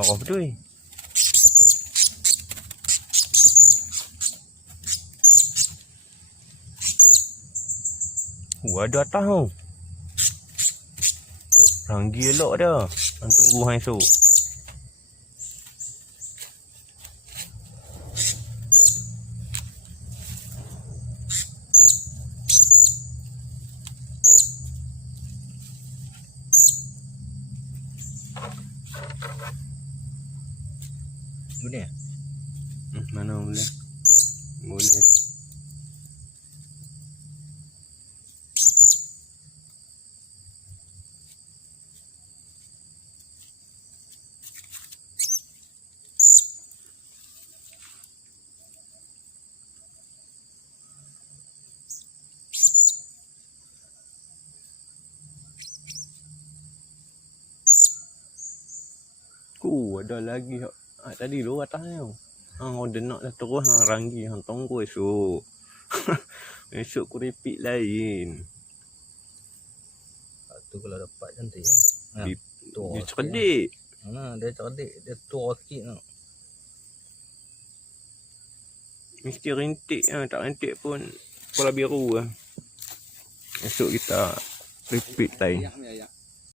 marah betul. Ada atas tu. Ranggi elok dia. Hang tunggu hang esok. Boleh? Mana boleh? Boleh. Ada lagi. Tadi tu atas ni. Hang order nak dah terus hang ranggi, hang tunggu esok. Esok aku repeat lain. Tu kalau dapat cantik Dia cerdik. Dia cerdik, dia tua sikit tau. Mesti rintik tak rintik pun kepala biru lah. Esok kita repeat lain.